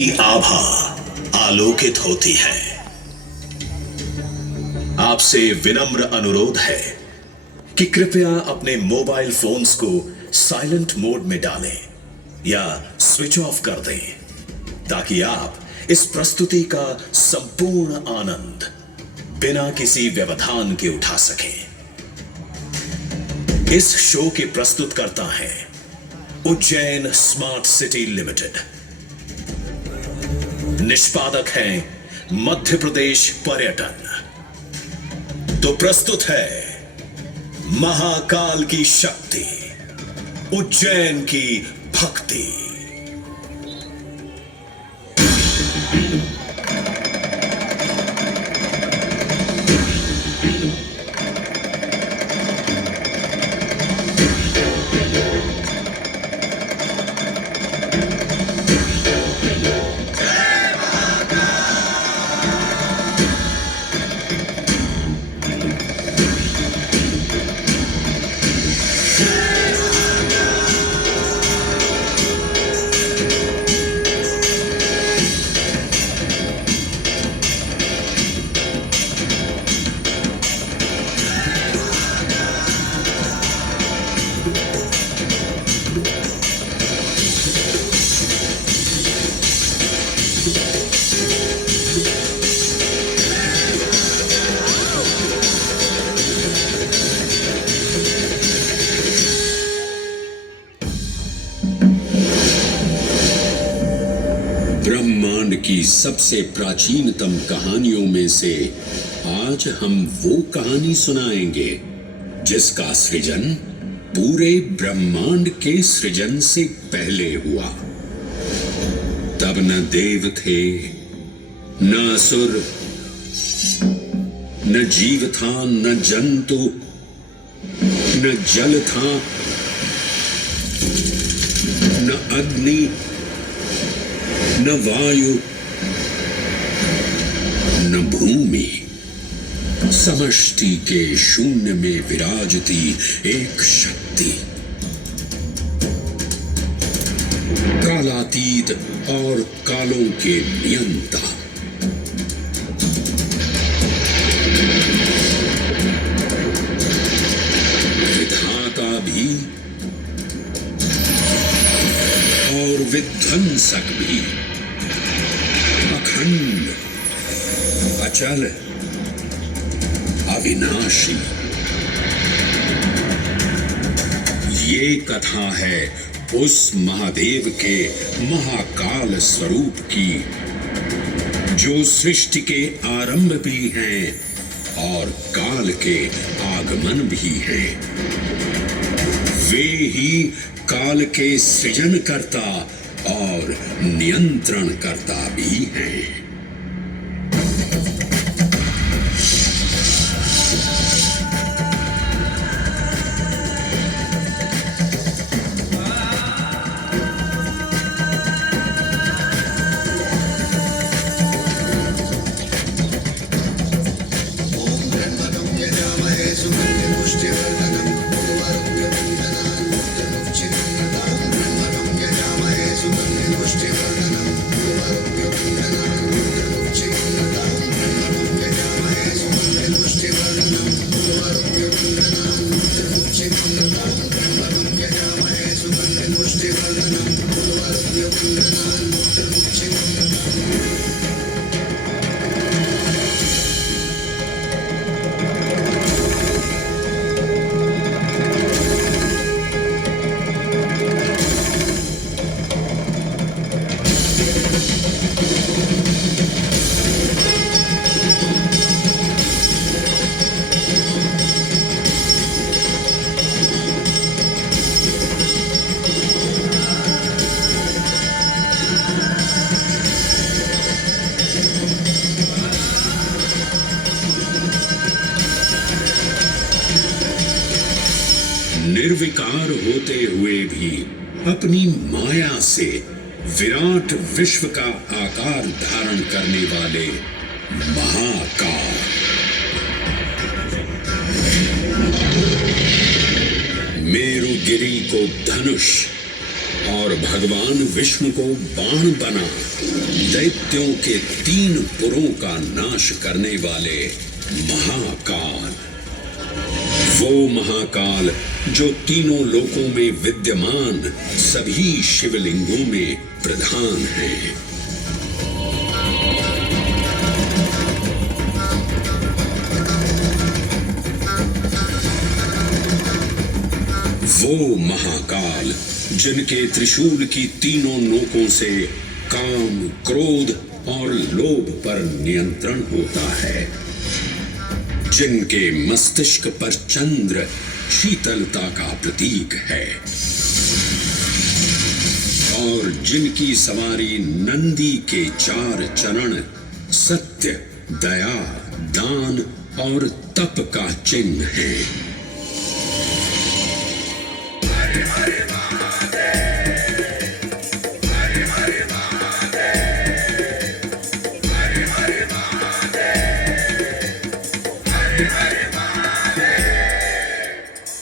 की आभा आलोकित होती है। आपसे विनम्र अनुरोध है कि कृपया अपने मोबाइल फोन्स को साइलेंट मोड में डालें या स्विच ऑफ कर दें ताकि आप इस प्रस्तुति का संपूर्ण आनंद बिना किसी व्यवधान के उठा सकें। इस शो के प्रस्तुतकर्ता हैं उज्जैन स्मार्ट सिटी लिमिटेड। निष्पादक हैं मध्य प्रदेश पर्यटन। तो प्रस्तुत है महाकाल की शक्ति, उज्जैन की भक्ति। ब्रह्मांड की सबसे प्राचीनतम कहानियों में से आज हम वो कहानी सुनाएंगे जिसका सृजन पूरे ब्रह्मांड के सृजन से पहले हुआ। तब न देव थे, न असुर, न जीव था, न जंतु, न जल था, न अग्नि, न वायु, न भूमि। समष्टि के शून्य में विराजती एक शक्ति, कालातीत और कालों के नियंता। विधाता भी और विध्वंसक भी, अखंड, अचल, अविनाशी। ये कथा है उस महादेव के महाकाल स्वरूप की जो सृष्टि के आरंभ भी हैं और काल के आगमन भी हैं। वे ही काल के सृजनकर्ता और नियंत्रणकर्ता भी हैं। निर्विकार होते हुए भी अपनी माया से विराट विश्व का आकार धारण करने वाले महाकाल, मेरुगिरी को धनुष और भगवान विष्णु को बाण बना दैत्यों के 3 पुरों का नाश करने वाले महाकाल। वो महाकाल जो तीनों लोकों में विद्यमान सभी शिवलिंगों में प्रधान है। वो महाकाल जिनके त्रिशूल की तीनों नोकों से काम, क्रोध और लोभ पर नियंत्रण होता है, जिनके मस्तिष्क पर चंद्र शीतलता का प्रतीक है और जिनकी सवारी नंदी के 4 चरण सत्य, दया, दान और तप का चिन्ह है।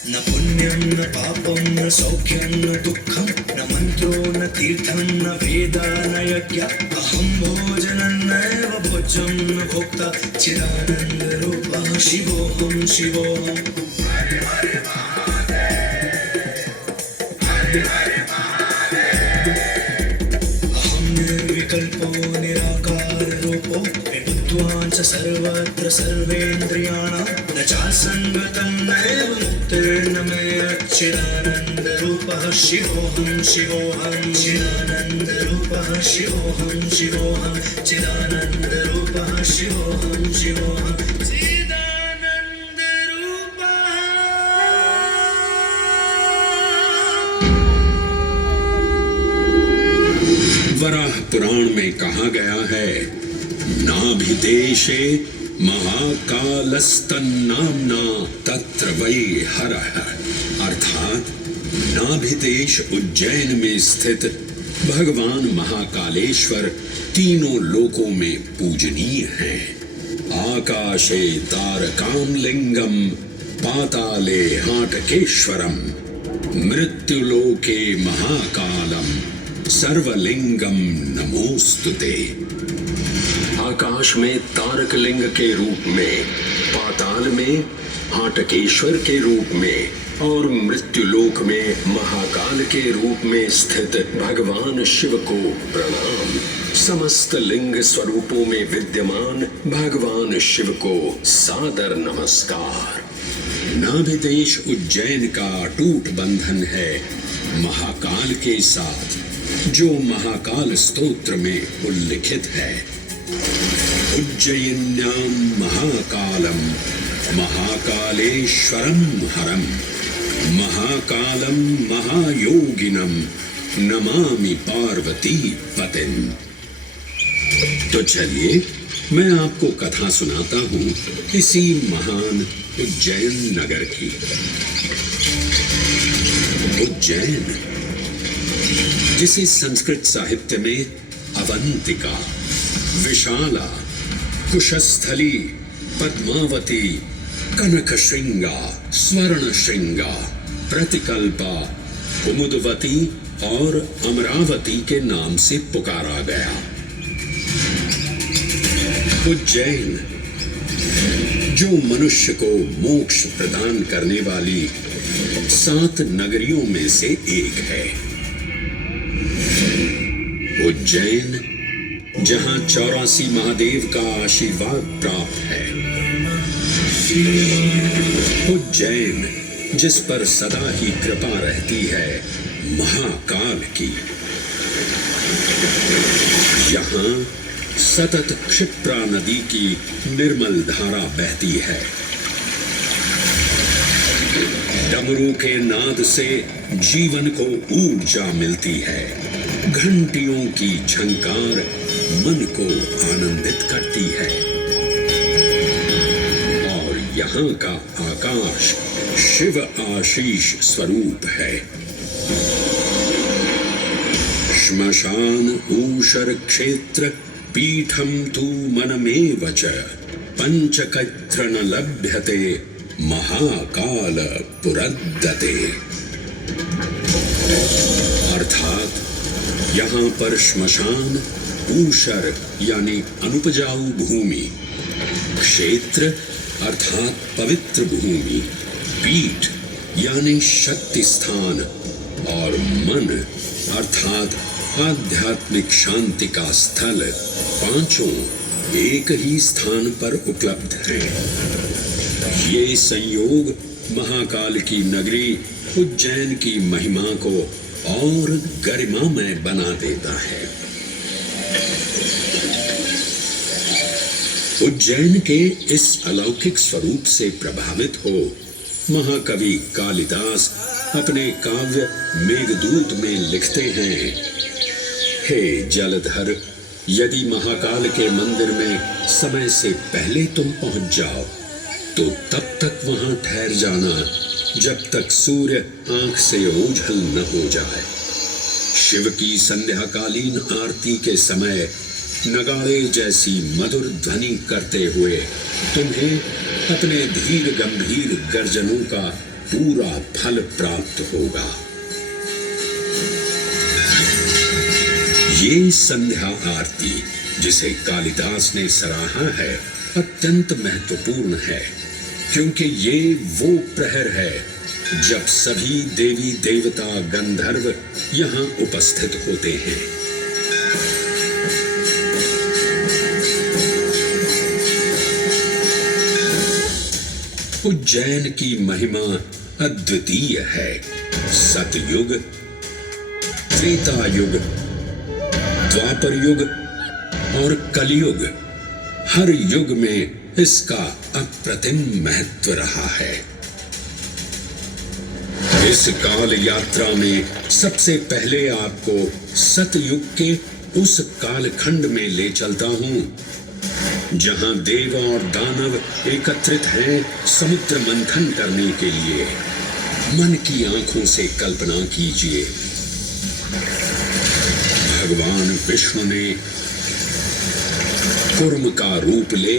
न पुण्यं न पापं न सौख्यं न दुःखं न मन्त्रो न तीर्थं न वेदा न यज्ञ अहं भोजनं नैव भोज्यं न भोक्ता चिदानन्दरूपः शिवोऽहं शिवोऽहम्। अहं निर्विकल्पो निराकाररूपो विभुत्वान् च सर्वत्र सर्वेन्द्रियाणां न चासङ्गतं नैव मुक्तिर्न मे चिदानन्दरूपः शिवोऽहं शिवोऽहं चिदानन्दरूपः शिवोऽहं शिवोऽहं चिदानन्दरूपः शिवोऽहं शिवोऽहं वराह पुराण में कहा गया है, नाभिदेशे महाकालस्तन्नाम्ना तत्र वै हरः, अर्थात नाभिदेश उज्जैन में स्थित भगवान महाकालेश्वर तीनों लोकों में पूजनीय हैं। आकाशे तारकामलिंगम पाताले हाटकेश्वरम मृत्युलोके महाकालम सर्वलिंगम नमोस्तुते। आकाश में तारक लिंग के रूप में, पाताल में हाटकेश्वर के रूप में और मृत्युलोक में महाकाल के रूप में स्थित भगवान शिव को प्रणाम। समस्त लिंग स्वरूपों में विद्यमान भगवान शिव को सादर नमस्कार। नाभिदेश उज्जैन का अटूट बंधन है महाकाल के साथ, जो महाकाल स्तोत्र में उल्लिखित है। उज्जयिन्यां महाकालम महाकालेश्वरम हरम महाकालम महायोगिनम नमामि पार्वती पतिं। तो चलिए मैं आपको कथा सुनाता हूँ इसी महान उज्जैन नगर की। उज्जैन, जिसे संस्कृत साहित्य में अवंतिका, विशाला, कुशस्थली, पद्मावती, कनकश्रृंगा, स्वर्णश्रृंगा, प्रतिकल्पा, कुमुदवती और अमरावती के नाम से पुकारा गया। उज्जैन, जो मनुष्य को मोक्ष प्रदान करने वाली 7 नगरियों में से एक है। उज्जैन, जहां 84 महादेव का आशीर्वाद प्राप्त है। उज्जैन, जिस पर सदा ही कृपा रहती है महाकाल की। यहाँ सतत क्षिप्रा नदी की निर्मल धारा बहती है। डमरू के नाद से जीवन को ऊर्जा मिलती है। घंटियों की झंकार मन को आनंदित करती है और यहाँ का आकाश शिव आशीष स्वरूप है। श्मशान ऊषर क्षेत्र पीठम तु मनमेव च पंचकत्र न लभ्यते महाकाल पुरद्दते। अर्थात यहाँ पर श्मशान, ऊषर यानी अनुपजाऊ भूमि, क्षेत्र अर्थात पवित्र भूमि, पीठ यानी शक्ति स्थान और मन अर्थात आध्यात्मिक शांति का स्थल पांचों एक ही स्थान पर उपलब्ध हैं। ये संयोग महाकाल की नगरी उज्जैन की महिमा को और गरिमामय बना देता है। उज्जैन के इस अलौकिक स्वरूप से प्रभावित हो महाकवि कालिदास अपने काव्य मेघदूत में लिखते हैं, हे जलधर, यदि महाकाल के मंदिर में समय से पहले तुम पहुंच जाओ तो तब तक वहां ठहर जाना जब तक सूर्य आंख से ओझल न हो जाए। शिव की संध्याकालीन आरती के समय नगाड़े जैसी मधुर ध्वनि करते हुए तुम्हें अपने धीर गंभीर गर्जनों का पूरा फल प्राप्त होगा। ये संध्या आरती जिसे कालिदास ने सराहा है अत्यंत महत्वपूर्ण है, क्योंकि ये वो प्रहर है जब सभी देवी देवता गंधर्व यहाँ उपस्थित होते हैं। उज्जैन की महिमा अद्वितीय है। सतयुग, त्रेता युग, द्वापर युग और कलयुग, हर युग में इसका अप्रतिम महत्व रहा है। इस काल यात्रा में सबसे पहले आपको सतयुग के उस कालखंड में ले चलता हूं जहां देव और दानव एकत्रित हैं समुद्र मंथन करने के लिए। मन की आंखों से कल्पना कीजिए, भगवान विष्णु ने कूर्म का रूप ले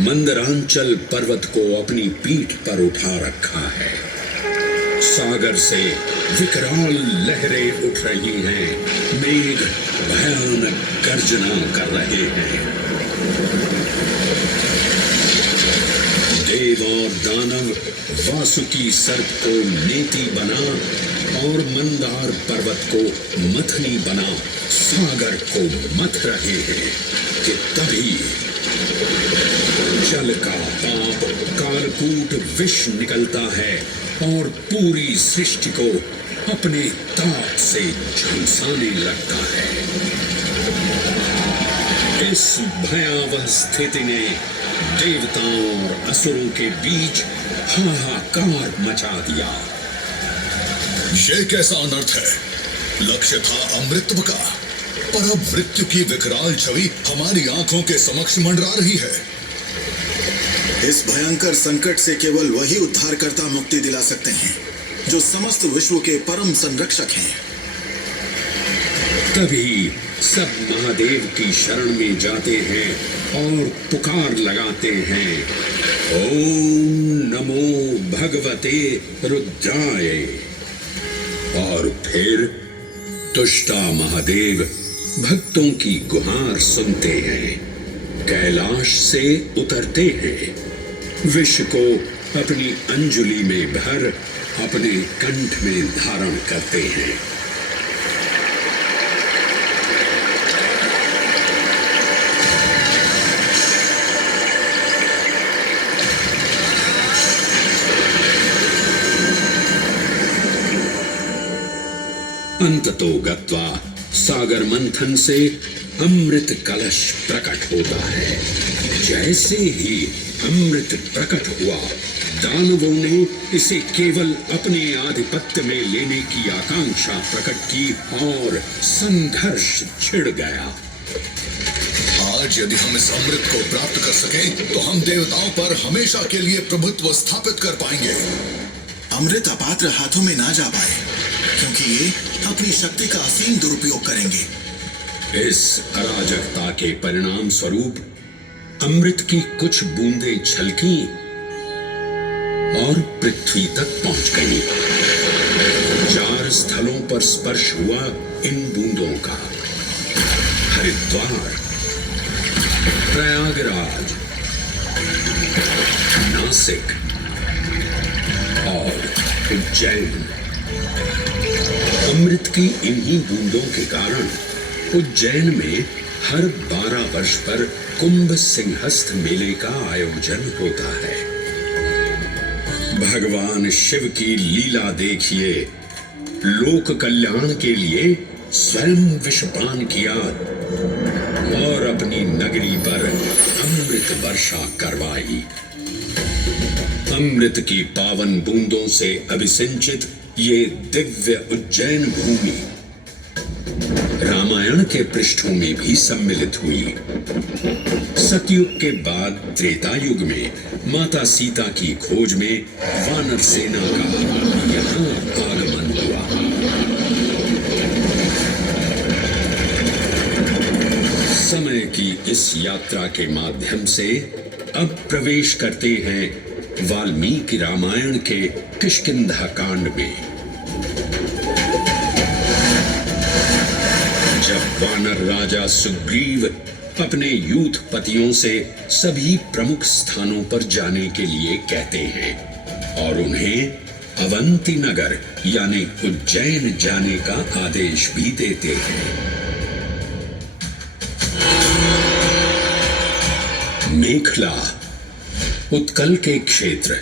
मंदरांचल पर्वत को अपनी पीठ पर उठा रखा है। सागर से विकराल लहरें उठ रही हैं, मेघ भयानक गर्जना कर रहे हैं। देव और दानव वासुकी सर्प को नेति बना और मंदार पर्वत को मथनी बना सागर को मथ रहे हैं कि तभी जल का पाप कालकूट विष निकलता है और पूरी सृष्टि को अपने ताप से झुलसाने लगता है। इस भयावह स्थिति ने देवताओं और असुरों के बीच हाहाकार मचा दिया। ये कैसा अनर्थ है? लक्ष्य था अमृतत्व का, पर अब मृत्यु की विकराल छवि हमारी आंखों के समक्ष मंडरा रही है। इस भयंकर संकट से केवल वही उद्धारकर्ता मुक्ति दिला सकते हैं जो समस्त विश्व के परम संरक्षक हैं। तभी सब महादेव की शरण में जाते हैं और पुकार लगाते हैं, ओम नमो भगवते रुद्राय। और फिर तुष्टा महादेव भक्तों की गुहार सुनते हैं, कैलाश से उतरते हैं, विष को अपनी अंजुलि में भर अपने कंठ में धारण करते हैं। अंततो गत्वा सागर मंथन से अमृत कलश प्रकट होता है। जैसे ही अमृत प्रकट हुआ, दानवों ने इसे केवल अपने आधिपत्य में लेने की आकांक्षा प्रकट की और संघर्ष छिड़ गया। आज यदि हम इस अमृत को प्राप्त कर सकें तो हम देवताओं पर हमेशा के लिए प्रभुत्व स्थापित कर पाएंगे। अमृत अपात्र हाथों में ना जा पाए, क्योंकि ये अपनी शक्ति का असीम दुरुपयोग करेंगे। इस अराजकता के परिणाम स्वरूप अमृत की कुछ बूंदें छलकी और पृथ्वी तक पहुंच गई। 4 स्थलों पर स्पर्श हुआ इन बूंदों का। हरिद्वार, प्रयागराज, नासिक और उज्जैन। अमृत की इन्हीं बूंदों के कारण उज्जैन में हर 12 वर्ष पर कुंभ सिंहस्थ मेले का आयोजन होता है। भगवान शिव की लीला देखिए, लोक कल्याण के लिए स्वयं विषपान किया और अपनी नगरी पर अमृत वर्षा करवाई। अमृत की पावन बूंदों से अभिसिंचित ये दिव्य उज्जैन भूमि रामायण के पृष्ठों में भी सम्मिलित हुई। सतयुग के बाद त्रेता युग में माता सीता की खोज में वानर सेना का यहाँ आगमन हुआ। समय की इस यात्रा के माध्यम से अब प्रवेश करते हैं वाल्मीकि रामायण के किष्किंधा कांड में। जब वानर राजा सुग्रीव अपने यूथ पतियों से सभी प्रमुख स्थानों पर जाने के लिए कहते हैं और उन्हें अवंती नगर यानी उज्जैन जाने का आदेश भी देते हैं। मेखला उत्कल के क्षेत्र,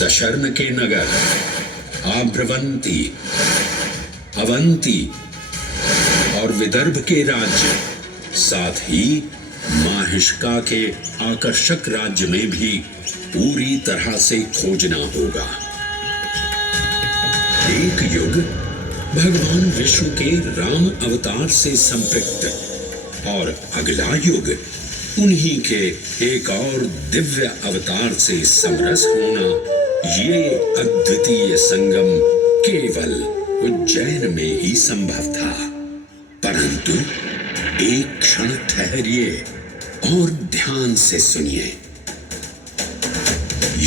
दशर्न के नगर, आभ्रवंती, अवंती और विदर्भ के राज्य, साथ ही माहिष्का के आकर्षक राज्य में भी पूरी तरह से खोजना होगा। एक युग भगवान विष्णु के राम अवतार से संपृक्त और अगला युग उन्हीं के एक और दिव्य अवतार से समरस होना, ये अद्वितीय संगम केवल उज्जैन में ही संभव था। परंतु एक क्षण ठहरिए और ध्यान से सुनिए।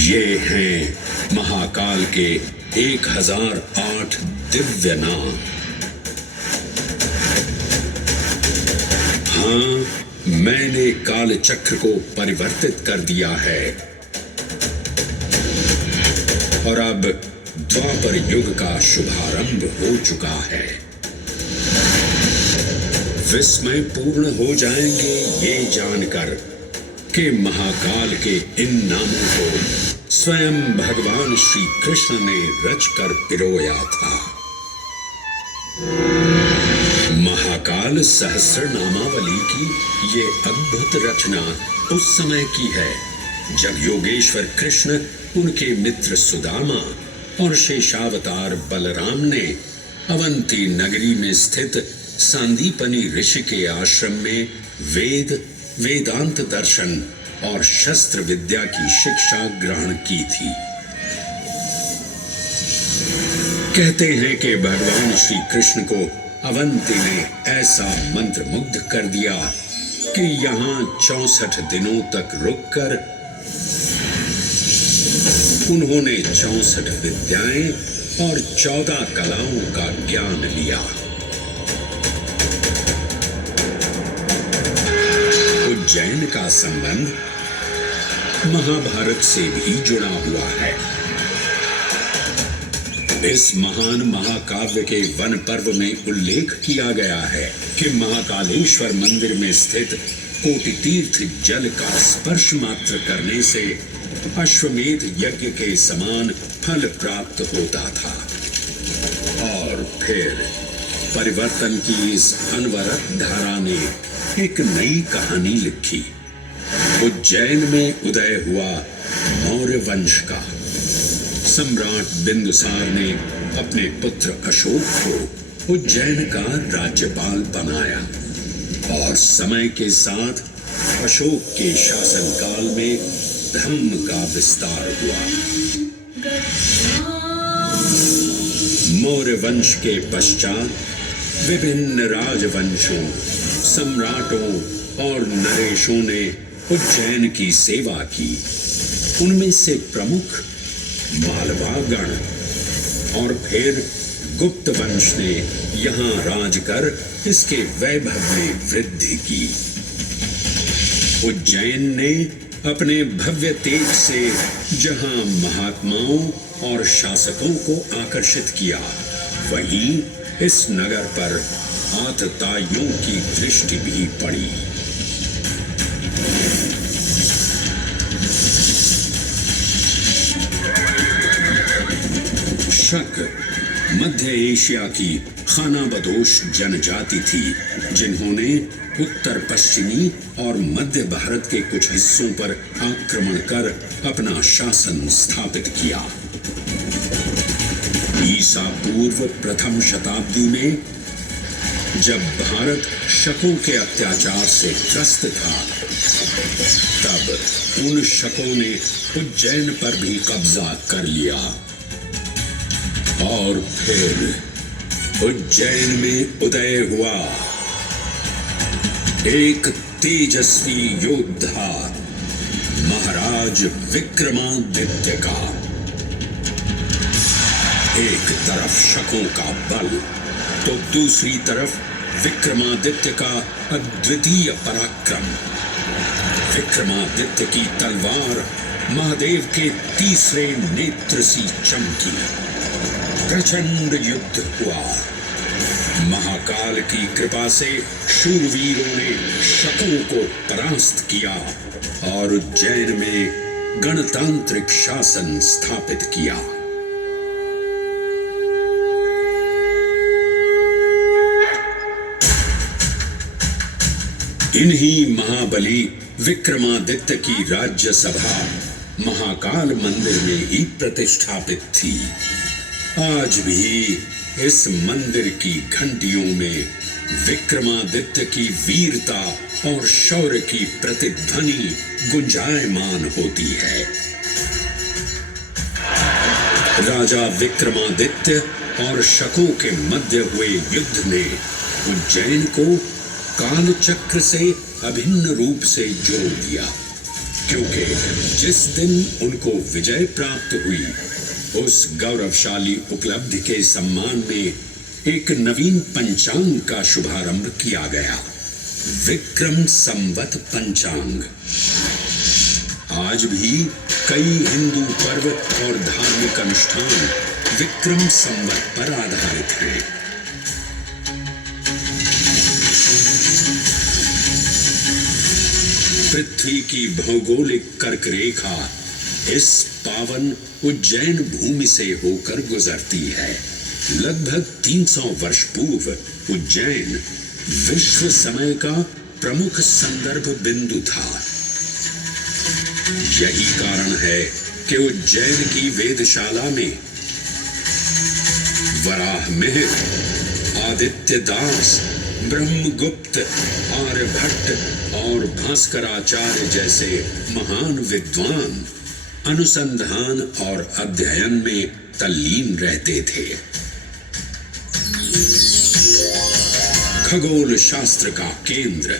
ये हैं महाकाल के 1008 दिव्य नाम। हाँ, मैंने काल चक्र को परिवर्तित कर दिया है और अब द्वापर युग का शुभारंभ हो चुका है। विस्मय पूर्ण हो जाएंगे ये जानकर कि महाकाल के इन नामों को स्वयं भगवान श्री कृष्ण ने रचकर पिरोया था। महाकाल सहस्र नामावली की ये अद्भुत रचना उस समय की है जब योगेश्वर कृष्ण उनके मित्र सुदामा और शेषावतार बलराम ने अवंती नगरी में स्थित सांदीपनी ऋषि के आश्रम में वेदांत दर्शन और शस्त्र विद्या की शिक्षा ग्रहण की थी। कहते हैं कि भगवान श्री कृष्ण को अवंती ने ऐसा मंत्र मुग्ध कर दिया कि यहाँ 64 दिनों तक रुककर उन्होंने 64 विद्याएं और 14 कलाओं का ज्ञान लिया। उज्जैन का संबंध महाभारत से भी जुड़ा हुआ है। इस महान महाकाव्य के वन पर्व में उल्लेख किया गया है कि महाकालेश्वर मंदिर में स्थित कोटि तीर्थ जल का स्पर्श मात्र करने से अश्वमेध यज्ञ के समान फल प्राप्त होता था। और फिर परिवर्तन की इस अनवरत धारा ने एक नई कहानी लिखी। उज्जैन में उदय हुआ मौर्य वंश का। सम्राट बिंदुसार ने अपने पुत्र अशोक को उज्जैन का राज्यपाल बनाया और समय के साथ अशोक के शासनकाल में धर्म का विस्तार हुआ। मौर्य वंश के पश्चात विभिन्न राजवंशों, सम्राटों और नरेशों ने उज्जैन की सेवा की। उनमें से प्रमुख मालवा गण और फिर गुप्त वंश ने यहाँ राज कर इसके वैभव में वृद्धि की। उज्जैन ने अपने भव्य तेज से जहां महात्माओं और शासकों को आकर्षित किया, वहीं इस नगर पर आतताइयों की दृष्टि भी पड़ी। शक मध्य एशिया की खानाबदोश जनजाति थी, जिन्होंने उत्तर पश्चिमी और मध्य भारत के कुछ हिस्सों पर आक्रमण कर अपना शासन स्थापित किया। ईसा पूर्व प्रथम शताब्दी में जब भारत शकों के अत्याचार से त्रस्त था, तब उन शकों ने उज्जैन पर भी कब्जा कर लिया और फिर उज्जैन में उदय हुआ एक तेजस्वी योद्धा महाराज विक्रमादित्य का। एक तरफ शकों का बल तो दूसरी तरफ विक्रमादित्य का अद्वितीय पराक्रम। विक्रमादित्य की तलवार महादेव के तीसरे नेत्र सी चमकी। प्रचंड युद्ध हुआ। महाकाल की कृपा से शूरवीरों ने शकों को परास्त किया और उज्जैन में गणतांत्रिक शासन स्थापित किया। इन्हीं महाबली विक्रमादित्य की राज्यसभा महाकाल मंदिर में ही प्रतिष्ठापित थी। आज भी इस मंदिर की घंटियों में विक्रमादित्य की वीरता और शौर्य की प्रतिध्वनि गुंजायमान होती है। राजा विक्रमादित्य और शकों के मध्य हुए युद्ध ने उज्जैन को कालचक्र से अभिन्न रूप से जोड़ दिया, क्योंकि जिस दिन उनको विजय प्राप्त हुई, उस गौरवशाली उपलब्धि के सम्मान में एक नवीन पंचांग का शुभारंभ किया गया, विक्रम संवत पंचांग। आज भी कई हिंदू पर्व और धार्मिक अनुष्ठान विक्रम संवत पर आधारित हैं। पृथ्वी की भौगोलिक कर्क रेखा इस पावन उज्जैन भूमि से होकर गुजरती है। लगभग 300 वर्ष पूर्व उज्जैन विश्व समय का प्रमुख संदर्भ बिंदु था। यही कारण है कि उज्जैन की वेदशाला में वराहमिहिर, आदित्य दास, ब्रह्मगुप्त, आर्यभट्ट और भास्कराचार्य जैसे महान विद्वान अनुसंधान और अध्ययन में तल्लीन रहते थे। खगोल शास्त्र का केंद्र,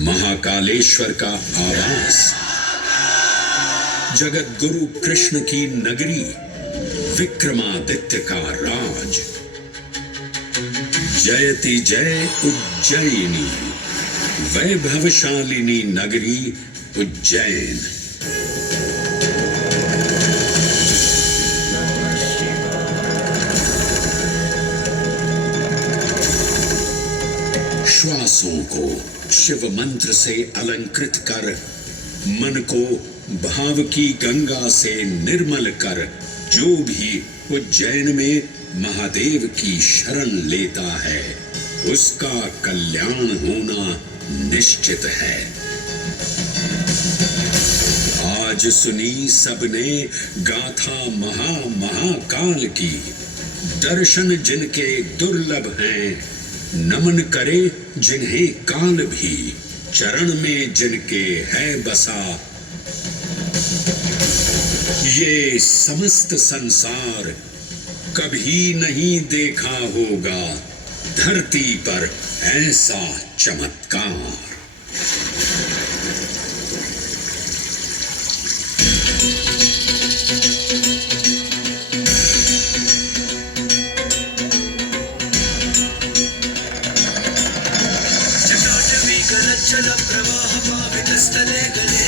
महाकालेश्वर का आवास, जगत गुरु कृष्ण की नगरी, विक्रमादित्य का राज। जयति जय उज्जैनी, वैभवशालिनी नगरी उज्जैन। श्वासों को शिव मंत्र से अलंकृत कर, मन को भाव की गंगा से निर्मल कर, जो भी उज्जैन में महादेव की शरण लेता है, उसका कल्याण होना निश्चित है। आज सुनी सबने गाथा महाकाल की, दर्शन जिनके दुर्लभ हैं, नमन करे जिन्हें काल भी, चरण में जिनके है बसा। ये समस्त संसार कभी नहीं देखा होगा धरती पर ऐसा चमत्कार। गलच्चल प्रवाह पावितस्थले गले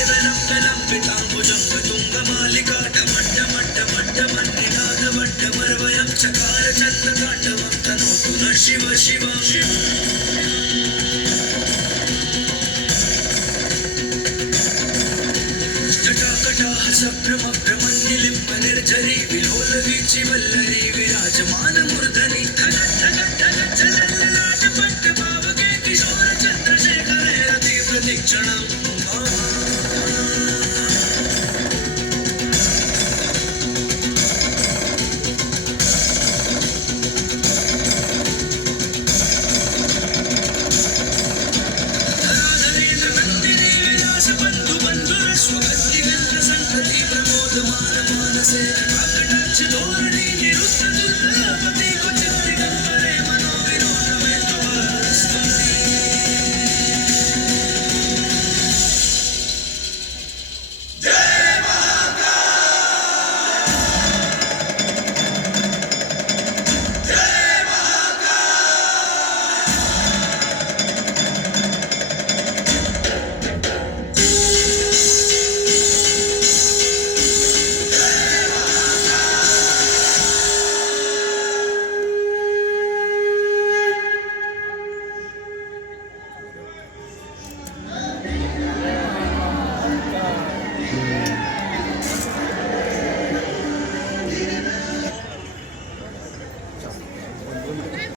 लम्बिताम्बुजं तुङ्गमालिका डमड्डमड्डमड्डमन्निनादवड्डमर्वयं चकार चन्द्रताण्डवं तनोतु नः शिव शिव जटाकटाः सभ्रमभ्रमन्निलिम्ब निर्झरी विलोलवीचि वल्लरी विराजमान मूर्धनि धग धग धग चलल्ललाट पट्ट पावके किशोर चन्द्रशेखर रति प्रतीक्षणम्